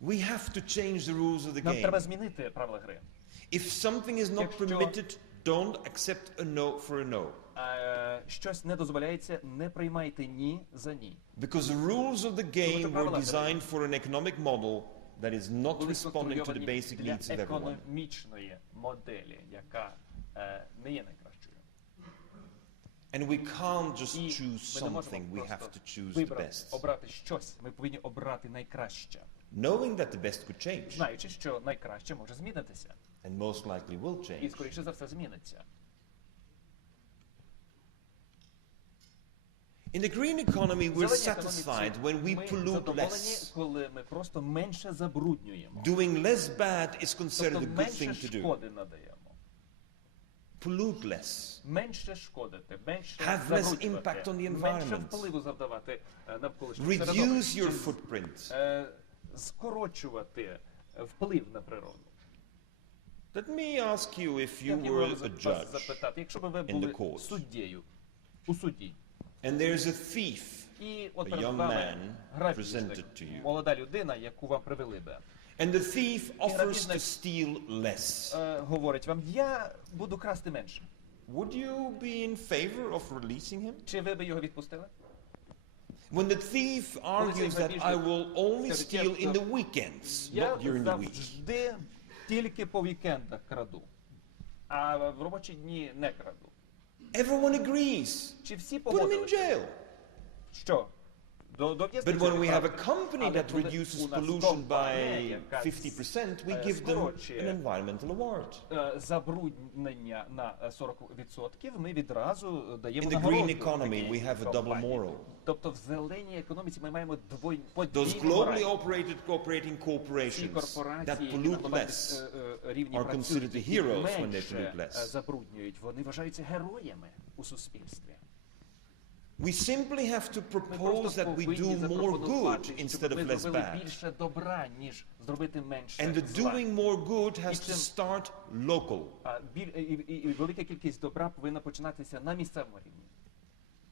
We have to change the rules of the Нам треба game. змінити правила гри. If something is not Якщо- permitted, don't accept a no for a no. Е, щось не дозволяється, не приймайте ні за ні. Because the rules of the game were правила гри. designed for an economic model that is not Були responding to the сконструйовані basic для needs of everyone. економічної моделі, яка е, не є найкращою. And we can't just І choose ми не можемо something, we have to choose the вибрати, best. обрати щось. Ми повинні обрати найкраще, Knowing that the best could change, знаючи, що найкраще може змінитися. and most likely will І change. скоріше за все зміниться. In the green economy, В we're зеленій satisfied економіці when we ми pollute задоволені, less. коли ми просто менше забруднюємо. Doing less bad is considered Тобто a good менше thing to do. шкоди надаємо. Pollute less. Менше шкодити, менше Have less забруднювати, impact on the менше environment. впливу завдавати е, навколишнє Reduce середовище. your footprint. Е, Скорочувати е, вплив на природу. Let me ask you if you were a judge запитати, якщо б ви in the були court. суддєю у суді, and there's a thief і от A перед young вами man грабіжник, presented to you. молода людина, яку вам привели би, and the thief offers to steal less. е, говорить вам, я буду красти менше. Would you be in favor of releasing him? Чи ви би його відпустили? When the thief argues that I will only steal in the weekends, Я not during the week. завжди тільки по вікендах краду, а в робочі дні не краду. Everyone agrees. Чи всі Put him in погодилися? jail. Що? До, до But в'язниці when we have a відправити. company Але that коли reduces у нас pollution компанія, by яка 50%, we е, give them скорочує, an environmental award. е, забруднення на е, 40%, ми відразу даємо In the нагороду green economy, такій we have a double компанії. moral. Тобто в зеленій економіці ми маємо двой, Those подвійну globally мораль. operated cooperating Ці corporations that корпорації, які на pollute глобальному, less е, е, рівні are працюють, considered the які heroes when they менше pollute е, less. забруднюють, вони вважаються героями у суспільстві. We simply have to Ми propose просто that we повинні do more запропонувати, good instead щоб of ми less зробили bad. більше добра, ніж зробити менше And the зла. doing more good has І to цим- start local. А біль, і, і, і велика кількість добра повинна починатися на місцевому рівні.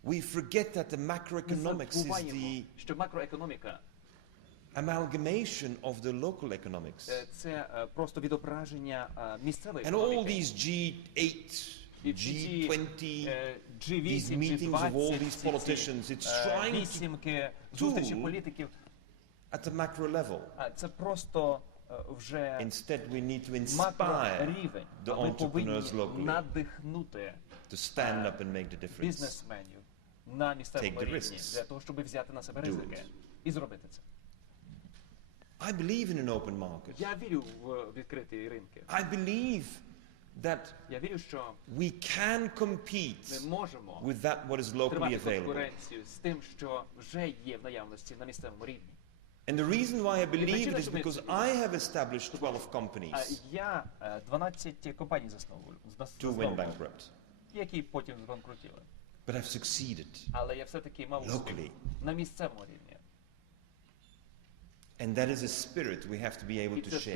We forget that the Ми macroeconomics is забуваємо, the що макроекономіка amalgamation of the local economics. е, це е, просто відображення е, місцевої And all економіки. these G8, І всі ці, G20, е, these G8, meetings of all G20, these всі ці, politicians, it's е, trying to вісімки, зустрічі do- політиків, at the macro level. а це просто е, вже Instead, we need to inspire макрорівень. the А ми повинні entrepreneurs locally надихнути to stand up and make the difference. бізнесменів на місцевому Take the рівні risks. для того, щоб взяти на себе Do ризики it. і зробити це. I believe in an open market. Я вірю в відкриті ринки. I believe that we can compete with that what is locally available. And the reason why I believe it is because I have established 12 companies to win bankrupt. But I've succeeded locally. And that is a spirit we have to be able to share.